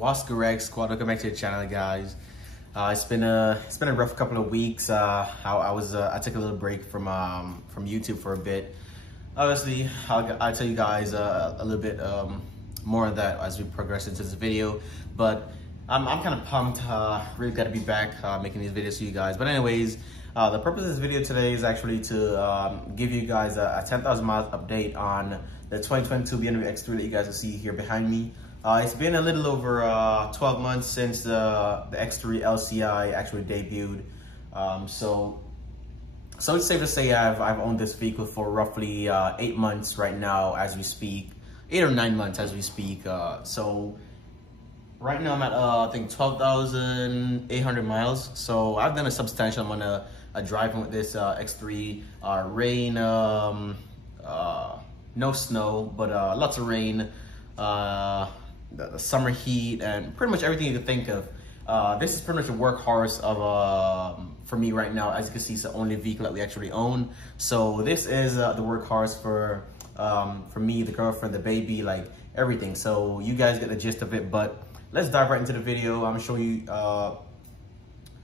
What's good, Ragsquad? Welcome back to the channel, guys. It's been a rough couple of weeks. I took a little break from YouTube for a bit. Obviously, I'll tell you guys a little bit more of that as we progress into this video. But I'm kind of pumped. Really glad to be back making these videos for you guys. But anyways, the purpose of this video today is actually to give you guys a 10,000 miles update on the 2022 BMW X3 that you guys will see here behind me. It's been a little over 12 months since the X3 LCI actually debuted. So it's safe to say I've owned this vehicle for roughly 8 months right now as we speak, 8 or 9 months as we speak. So right now I'm at I think 12,800 miles. So I've done a substantial amount of driving with this X3. Rain, no snow, but lots of rain. The summer heat and pretty much everything you can think of. This is pretty much a workhorse of for me right now. As you can see, it's the only vehicle that we actually own. So this is the workhorse for me, the girlfriend, the baby, like everything. So you guys get the gist of it. But let's dive right into the video. I'm gonna show you.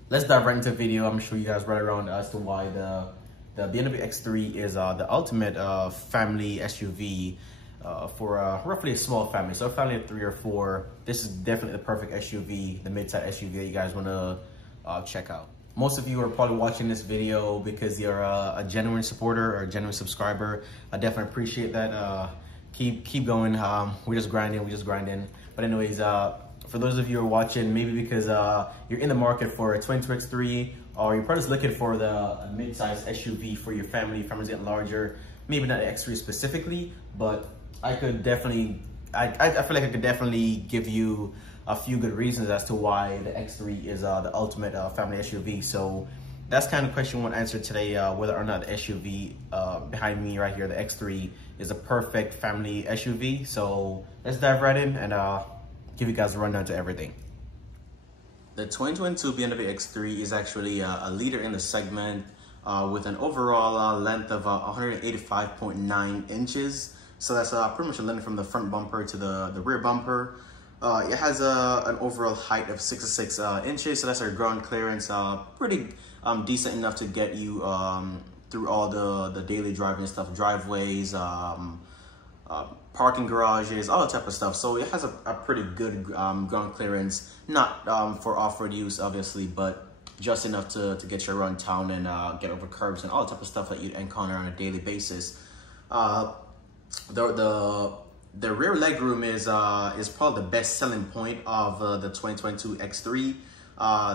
Let's dive right into the video. I'm gonna show you guys right around as to why the BMW X3 is the ultimate family SUV. For roughly a small family, so a family of 3 or 4, this is definitely the perfect SUV, the mid-size SUV that you guys want to check out. Most of you are probably watching this video because you're a genuine supporter or a genuine subscriber. I definitely appreciate that. Keep going. We're just grinding. But anyways, for those of you who are watching, maybe because you're in the market for a 22 X3, or you're probably just looking for the mid-size SUV for your family. Family's getting larger. Maybe not the X3 specifically, but I could definitely, I feel like I could definitely give you a few good reasons as to why the X3 is the ultimate family SUV. So that's kind of question I want to answer today, whether or not the SUV behind me right here, the X3, is a perfect family SUV. So let's dive right in and give you guys a rundown to everything. The 2022 BMW X3 is actually a leader in the segment with an overall length of 185.9 inches. So that's pretty much a length from the front bumper to the rear bumper. It has an overall height of 66 inches, so that's our ground clearance. Pretty decent enough to get you through all the daily driving stuff, driveways, parking garages, all that type of stuff. So it has a pretty good ground clearance, not for off-road use obviously, but just enough to get you around town and get over curbs and all the type of stuff that you'd encounter on a daily basis. The rear legroom is probably the best selling point of the 2022 X3.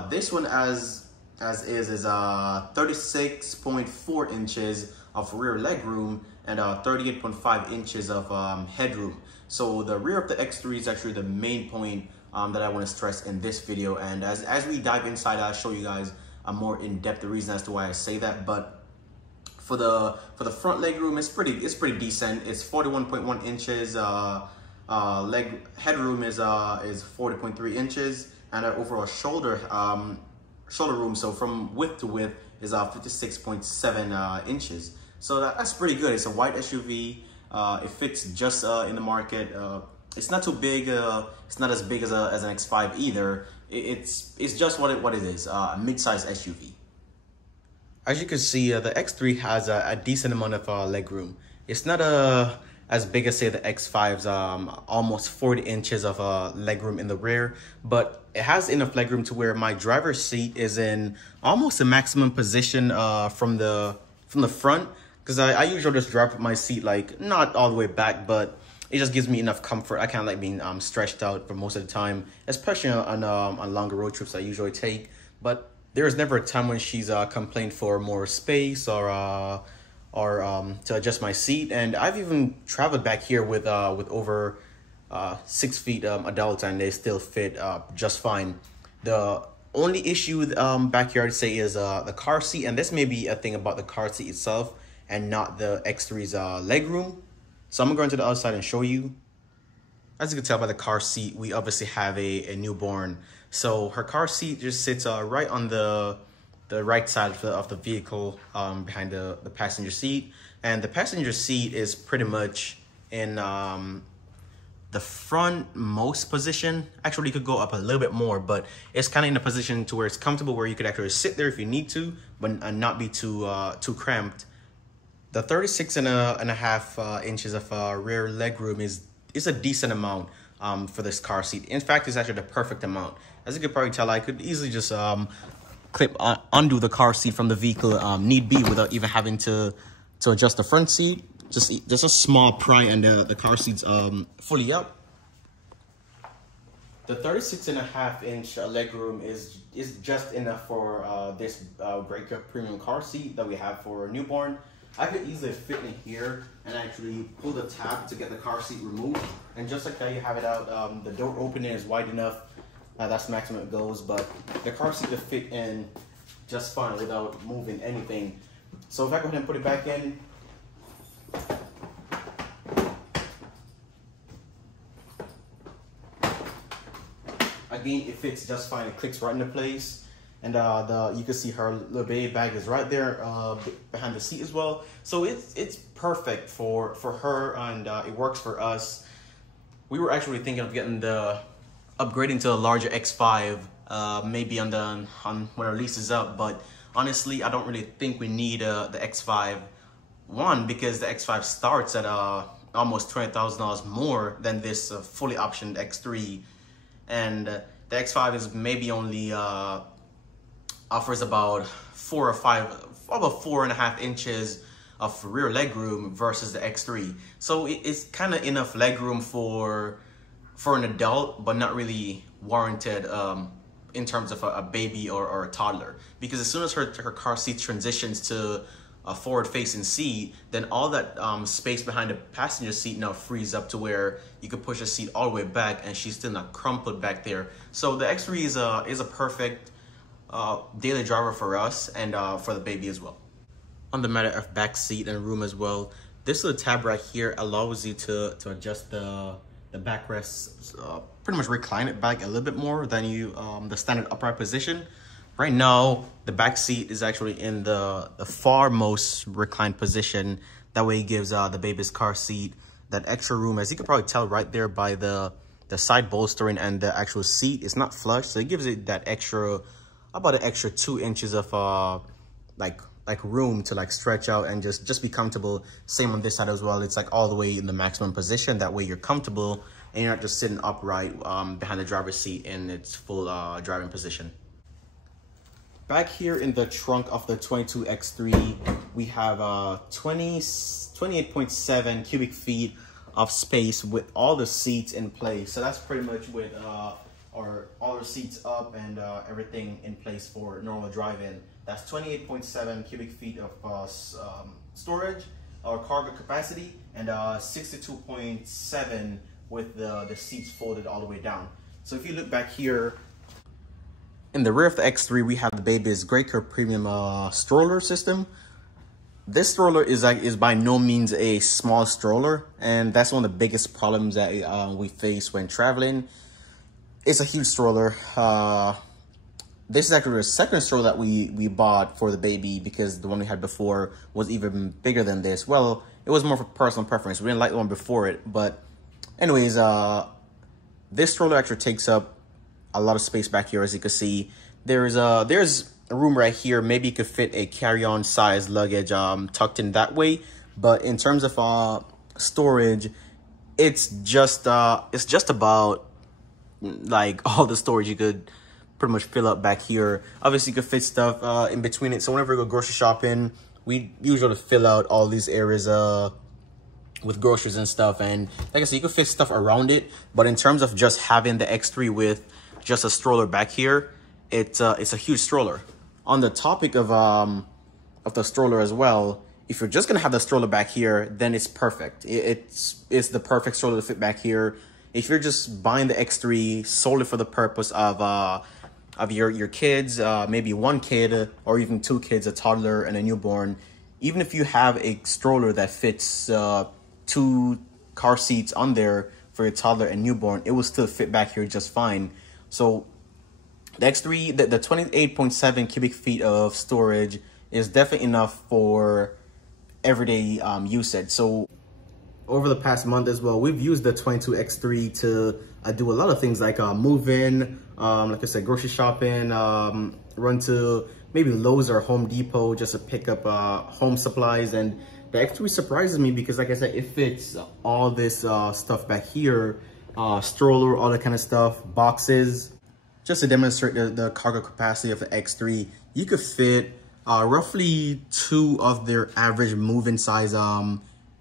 This one is 36.4 inches of rear legroom and 38.5 inches of headroom. So the rear of the X3 is actually the main point that I want to stress in this video. And as we dive inside, I'll show you guys a more in-depth reason as to why I say that. But for the front legroom, it's pretty decent. It's 41.1 inches. Headroom is 40.3 inches, and our overall shoulder room, so from width to width, is 56.7 inches. So that's pretty good. It's a white SUV. It fits just in the market. It's not too big. It's not as big as an X5 either. It's just what it is. A mid-size SUV. As you can see, the X3 has a decent amount of legroom. It's not as big as, say, the X5's almost 40 inches of legroom in the rear, but it has enough legroom to where my driver's seat is in almost the maximum position from the front, because I usually just drive with my seat like not all the way back, but it just gives me enough comfort. I kind of like being stretched out for most of the time, especially on longer road trips I usually take. But there is never a time when she's complained for more space or to adjust my seat. And I've even traveled back here with over 6 feet adults, and they still fit just fine. The only issue back here, I'd say, is the car seat, and this may be a thing about the car seat itself and not the X3's legroom. So I'm gonna go into the other side and show you. As you can tell by the car seat, we obviously have a newborn. So her car seat just sits right on the right side of the vehicle, behind the passenger seat. And the passenger seat is pretty much in the front most position. Actually, you could go up a little bit more, but it's kind of in a position to where it's comfortable, where you could actually sit there if you need to, but not be too cramped. The 36.5 inches of rear legroom is a decent amount for this car seat. In fact, it's actually the perfect amount. As you could probably tell, I could easily just undo the car seat from the vehicle need be, without even having to adjust the front seat. Just a small pry, and the car seat's fully up. The 36.5 inch legroom is just enough for this Breaker premium car seat that we have for a newborn. I could easily fit in here and actually pull the tab to get the car seat removed, and just like that, you have it out. The door opening is wide enough. That's the maximum it goes, but the car seat will fit in just fine without moving anything. So if I go ahead and put it back in, again, it fits just fine. It clicks right into place, and you can see her little baby bag is right there behind the seat as well. So it's perfect for her, and it works for us. We were actually thinking of upgrading to a larger X5, maybe on when our lease is up. But honestly, I don't really think we need the X5. One, because the X5 starts at almost $20,000 more than this fully optioned X3, and the X5 is maybe only offers about 4.5 inches of rear legroom versus the X3. So it's kind of enough legroom for an adult, but not really warranted in terms of a baby or a toddler. Because as soon as her car seat transitions to a forward-facing seat, then all that space behind the passenger seat now frees up to where you could push the seat all the way back, and she's still not crumpled back there. So the X3 is a perfect daily driver for us, and for the baby as well. On the matter of back seat and room as well, this little tab right here allows you to adjust the backrest, pretty much recline it back a little bit more than the standard upright position. Right now, the back seat is actually in the far most reclined position. That way it gives the baby's car seat that extra room. As you can probably tell right there by the side bolstering and the actual seat, it's not flush. So it gives it that about an extra 2 inches of like room to stretch out and just be comfortable. Same on this side as well. It's all the way in the maximum position. That way you're comfortable and you're not just sitting upright behind the driver's seat in its full driving position. Back here in the trunk of the 22 X3, we have 28.7 cubic feet of space with all the seats in place. So that's pretty much with all our seats up and everything in place for normal drive-in. That's 28.7 cubic feet of storage or cargo capacity, and 62.7 with the seats folded all the way down. So if you look back here, in the rear of the X3, we have the baby's Breaker premium stroller system. This stroller is by no means a small stroller, and that's one of the biggest problems that we face when traveling. It's a huge stroller. This is actually the second stroller that we bought for the baby, because the one we had before was even bigger than this. Well, it was more for personal preference. We didn't like the one before it, but anyways, this stroller actually takes up a lot of space back here. As you can see, there's a room right here. Maybe you could fit a carry-on size luggage tucked in that way, but in terms of storage, it's just about all the storage you could pretty much fill up back here. Obviously you could fit stuff in between it, so whenever we go grocery shopping, we usually fill out all these areas with groceries and stuff, and like I said, you could fit stuff around it. But in terms of just having the X3 with just a stroller back here, it's a huge stroller. On the topic of the stroller as well, if you're just gonna have the stroller back here, then it's perfect. It's the perfect stroller to fit back here. If you're just buying the X3 solely for the purpose of your kids, maybe one kid or even 2 kids, a toddler and a newborn, even if you have a stroller that fits 2 car seats on there for your toddler and newborn, it will still fit back here just fine. So the X3, the 28.7 cubic feet of storage is definitely enough for everyday usage. So over the past month as well, we've used the 22 X3 to do a lot of things like move in, like I said, grocery shopping, run to maybe Lowe's or Home Depot just to pick up home supplies. And the X3 surprises me because, like I said, it fits all this stuff back here, stroller, all that kind of stuff, boxes. Just to demonstrate the cargo capacity of the X3, you could fit roughly 2 of their average move-in size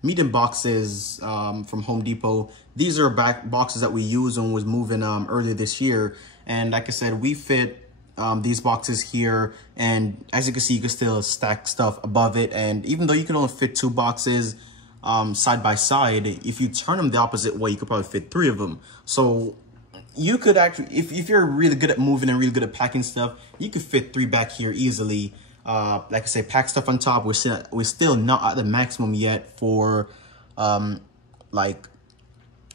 medium boxes from Home Depot. These are boxes that we used when we was moving earlier this year. And like I said, we fit these boxes here, and as you can see, you can still stack stuff above it. And even though you can only fit 2 boxes side by side, if you turn them the opposite way, you could probably fit 3 of them. So you could actually, if you're really good at moving and really good at packing stuff, you could fit 3 back here easily. Like I say, pack stuff on top. We're still not at the maximum yet for like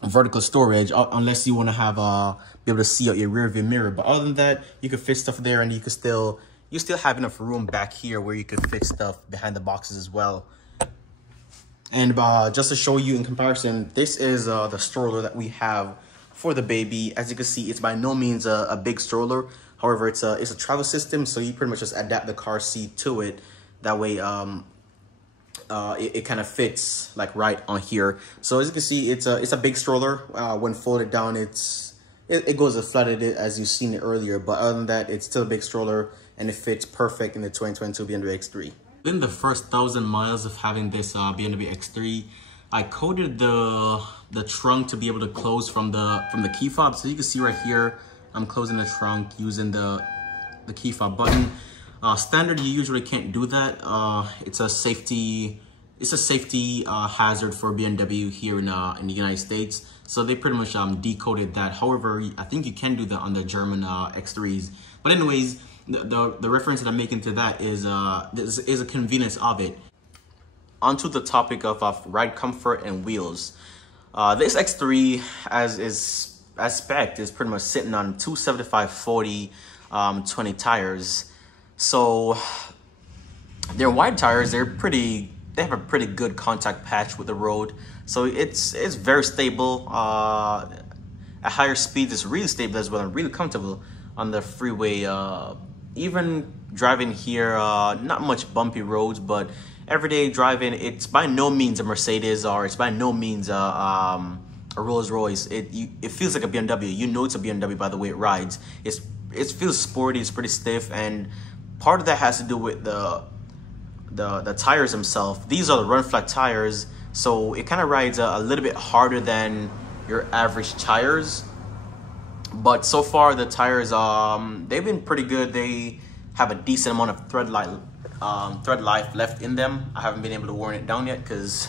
vertical storage, unless you want to have be able to see out your rear view mirror. But other than that, you can fit stuff there, and you still have enough room back here where you could fit stuff behind the boxes as well. And just to show you in comparison, this is the stroller that we have for the baby. As you can see, it's by no means a big stroller. However, it's a travel system, so you pretty much just adapt the car seat to it. That way, it kind of fits like right on here. So as you can see, it's a big stroller. When folded down, it goes as flat as you've seen it earlier. But other than that, it's still a big stroller, and it fits perfect in the 2022 BMW X3. Within the first 1,000 miles of having this BMW X3, I coded the trunk to be able to close from the key fob. So you can see right here, I'm closing the trunk using the key fob button. Standard, you usually can't do that. It's a safety hazard for BMW here in the United States. So they pretty much decoded that. However, I think you can do that on the German X3s. But anyways, the reference that I'm making to that is this is a convenience of it. Onto the topic of ride comfort and wheels. This X3 as spec is pretty much sitting on 275/40 20 tires. So they're wide tires. They have a pretty good contact patch with the road. So it's very stable. At higher speeds, it's really stable as well and really comfortable on the freeway. Even driving here, not much bumpy roads, but everyday driving, it's by no means a Mercedes, or it's by no means a Rolls Royce. It feels like a BMW. You know it's a BMW by the way it rides. It feels sporty. It's pretty stiff, and part of that has to do with the tires themselves. These are the run flat tires, so it kind of rides a little bit harder than your average tires. But so far the tires, they've been pretty good. They have a decent amount of tread life left in them. I haven't been able to worn it down yet because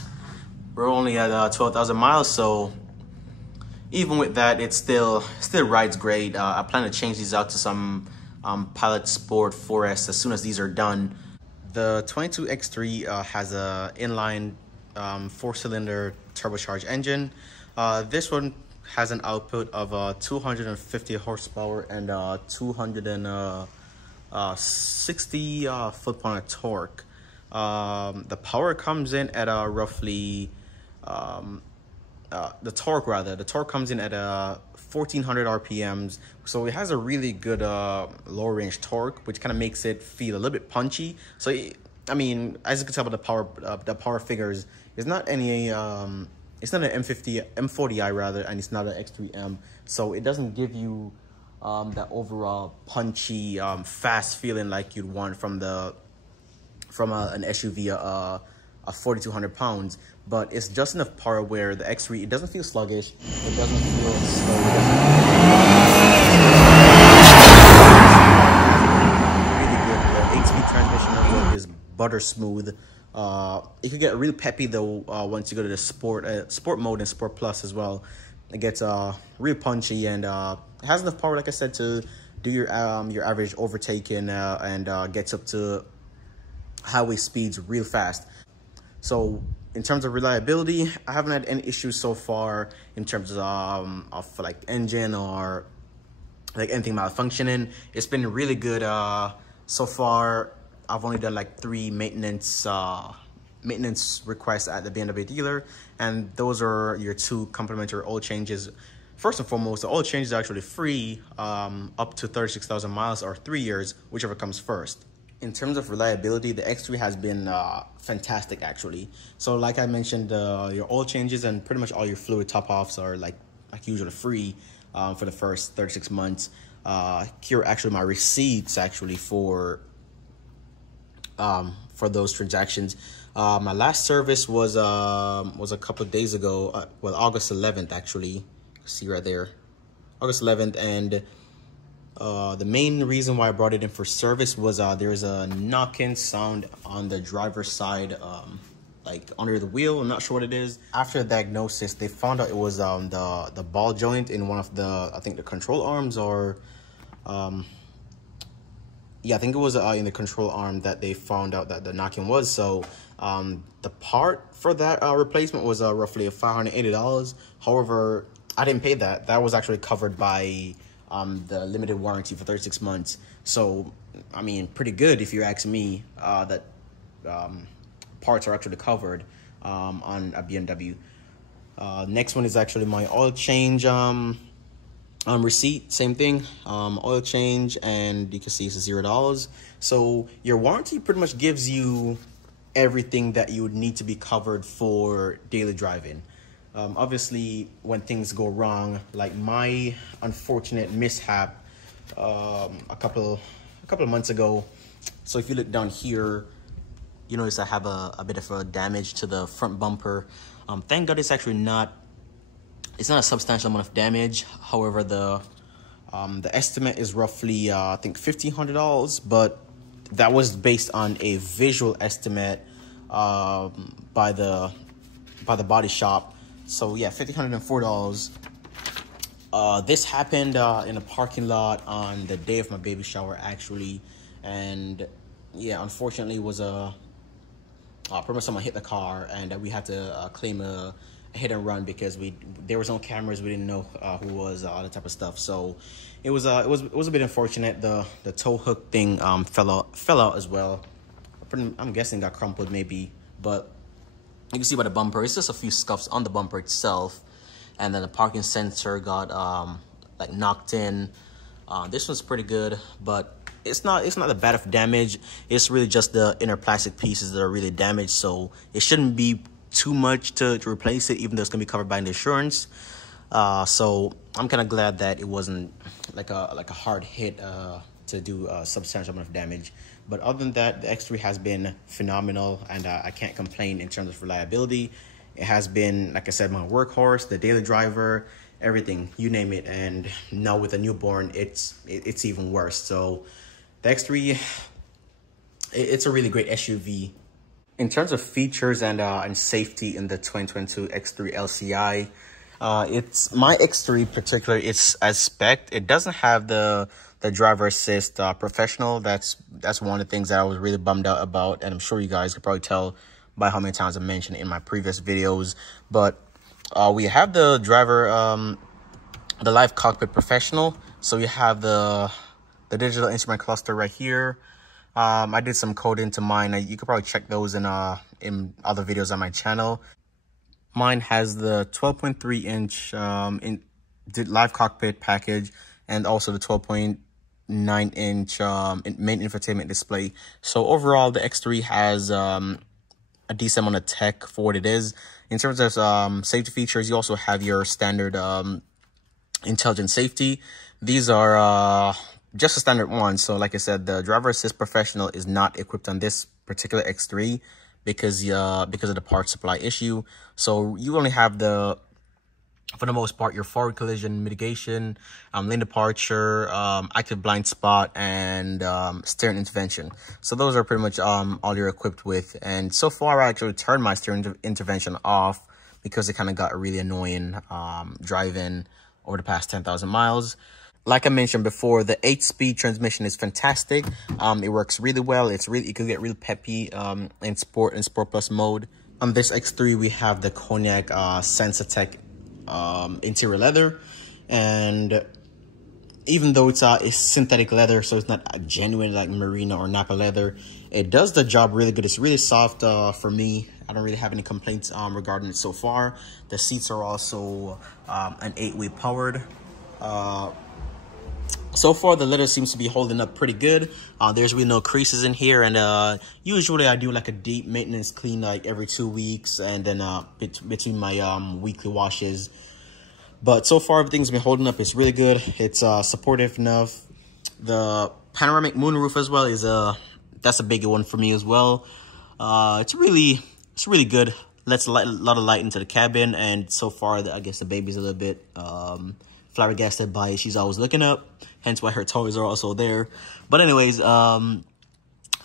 we're only at 12,000 miles. So even with that, it still rides great. I plan to change these out to some Pilot Sport 4S as soon as these are done. The 22 X3 has a inline 4-cylinder turbocharged engine. This one has an output of 250 horsepower and 260 foot-pound of torque. The power comes in at roughly the torque comes in at 1400 RPMs, so it has a really good low range torque, which kind of makes it feel a little bit punchy. So I mean, as you can tell by the power figures, it's not any it's not an M40i rather, and it's not an X3M, so it doesn't give you that overall punchy fast feeling like you'd want from an SUV, a 4,200 pounds. But it's just enough power where the X3, it doesn't feel sluggish, it doesn't feel slow, really good. The 8-speed transmission is butter smooth. It could get real peppy though once you go to the sport mode and Sport Plus as well. It gets real punchy, and it has enough power, like I said, to do your average overtaking and gets up to highway speeds real fast. So in terms of reliability, I haven't had any issues so far in terms of like engine or like anything malfunctioning. It's been really good so far. I've only done like 3 maintenance maintenance requests at the BMW dealer, and those are your 2 complimentary oil changes. First and foremost, the oil change is actually free up to 36,000 miles or 3 years, whichever comes first. In terms of reliability, the X3 has been fantastic actually. So like I mentioned, your oil changes and pretty much all your fluid top-offs are like usually free for the first 36 months. Here are actually my receipts actually for those transactions. My last service was a couple of days ago, well, August 11th actually. See right there, August 11th, and the main reason why I brought it in for service was there's a knock-in sound on the driver's side, like under the wheel. I'm not sure what it is. After the diagnosis, they found out it was the ball joint in one of the, I think the control arms, or yeah, I think it was in the control arm that they found out that the knock-in was. So the part for that replacement was roughly $580. However, I didn't pay that. That was actually covered by the limited warranty for 36 months. So, I mean, pretty good if you ask me, that parts are actually covered on a BMW. Next one is actually my oil change receipt. Same thing, oil change, and you can see it's $0. So your warranty pretty much gives you everything that you would need to be covered for daily driving. Obviously, when things go wrong, like my unfortunate mishap a couple of months ago. So if you look down here, you notice I have a bit of a damage to the front bumper. Thank God it's actually not a substantial amount of damage. However, the estimate is roughly I think $1,500, but that was based on a visual estimate by the body shop. So yeah, $1,504. This happened in a parking lot on the day of my baby shower actually, and yeah, unfortunately it was pretty much someone hit the car, and we had to claim a hit and run because there was no cameras. We didn't know who was, all that type of stuff. So it was a bit unfortunate. The tow hook thing fell out as well. I'm guessing got crumpled maybe, but you can see by the bumper, it's just a few scuffs on the bumper itself, and then the parking sensor got like knocked in. This one's pretty good, but it's not that bad of damage. It's really just the inner plastic pieces that are really damaged, so it shouldn't be too much to replace it, even though it's gonna be covered by the insurance. So I'm kind of glad that it wasn't like a hard hit to do a substantial amount of damage. But other than that, the X3 has been phenomenal, and I can't complain in terms of reliability. It has been, like I said, my workhorse, the daily driver, everything, you name it. And now with a newborn, it's even worse. So the X3, it's a really great SUV. In terms of features and safety in the 2022 X3 LCI, it's my X3 particularly, it's as spec. It doesn't have the driver assist professional. That's one of the things that I was really bummed out about, and I'm sure you guys could probably tell by how many times I mentioned it in my previous videos. But we have the driver, the live cockpit professional. So you have the digital instrument cluster right here. I did some coding to mine. You could probably check those in other videos on my channel. Mine has the 12.3 inch live cockpit package, and also the 12.9 inch main infotainment display. So overall, the X3 has a decent amount of tech for what it is. In terms of safety features, you also have your standard intelligent safety. These are just a standard one. So like I said, the driver assist professional is not equipped on this particular X3 because of the part supply issue. So you only have for the most part, your forward collision mitigation, lane departure, active blind spot, and steering intervention. So those are pretty much all you're equipped with. And so far, I actually turned my steering intervention off because it kind of got really annoying driving over the past 10,000 miles. Like I mentioned before, the 8-speed transmission is fantastic. It works really well. It can get really peppy in Sport and Sport Plus mode. On this X3, we have the Cognac Sensatec interior leather, and even though it's synthetic leather, so it's not genuine like Merino or Napa leather, it does the job really good. It's really soft for me, I don't really have any complaints regarding it so far. The seats are also an 8-way powered. So far, the leather seems to be holding up pretty good. There's really no creases in here, and usually I do like a deep maintenance clean like every 2 weeks, and then between my weekly washes. But so far, everything's been holding up. It's really good. It's supportive enough. The panoramic moonroof as well is that's a big one for me as well. It's really good. Lets a lot of light into the cabin, and so far, I guess the baby's a little bit flabbergasted by it. She's always looking up, hence why her toys are also there. But anyways, the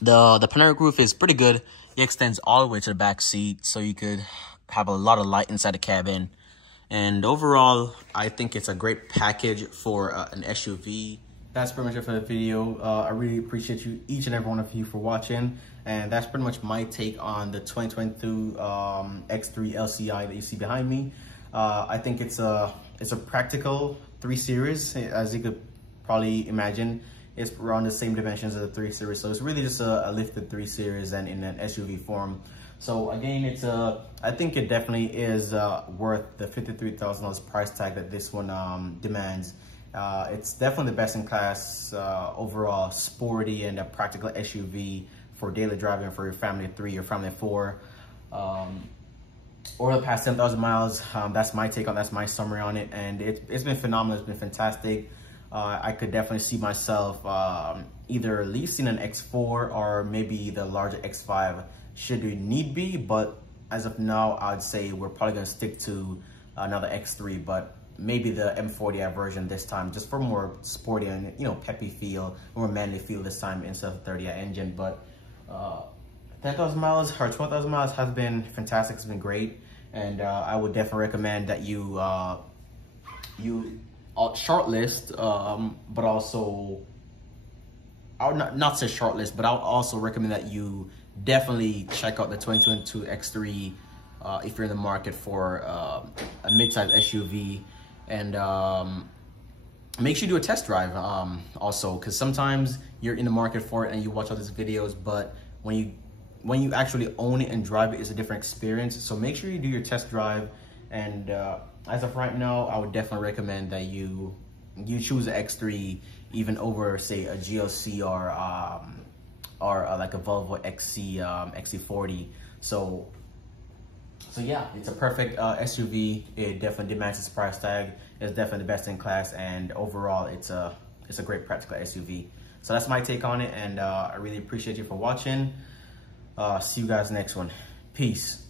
panoramic roof is pretty good. It extends all the way to the back seat, so you could have a lot of light inside the cabin. And overall, I think it's a great package for an SUV. That's pretty much it for the video. I really appreciate you, each and every one of you, for watching. And that's pretty much my take on the 2022 X3 LCI that you see behind me. I think it's a practical 3 Series, as you could probably imagine. It's around the same dimensions as the 3 Series, so it's really just a lifted 3 Series and in an SUV form. So again, I think it definitely is worth the $53,000 price tag that this one demands. It's definitely the best in class overall sporty and a practical SUV for daily driving for your family of 3 or family of 4. Over the past 10,000 miles, that's my take on, that's my summary on it, and it's been phenomenal. It's been fantastic. I could definitely see myself either leasing an X4 or maybe the larger X5 should we need be, but as of now, I'd say we're probably gonna stick to another X3, but maybe the M40i version this time, just for more sporty and peppy feel, more manly feel this time instead of the 30i engine. But 10,000 miles or 12,000 miles has been fantastic. It's been great, and I would definitely recommend that you shortlist, but also I would not say shortlist, but I would also recommend that you definitely check out the 2022 X3 if you're in the market for a midsize SUV, and make sure you do a test drive also, because sometimes you're in the market for it and you watch all these videos, but when you actually own it and drive it, it's a different experience. So make sure you do your test drive, and as of right now, I would definitely recommend that you choose an X3 even over, say, a GLC or like a Volvo XC40. So yeah, it's a perfect SUV. It definitely demands its price tag. It's definitely the best in class, and overall, it's a great practical SUV. So that's my take on it, and I really appreciate you for watching. See you guys next one. Peace.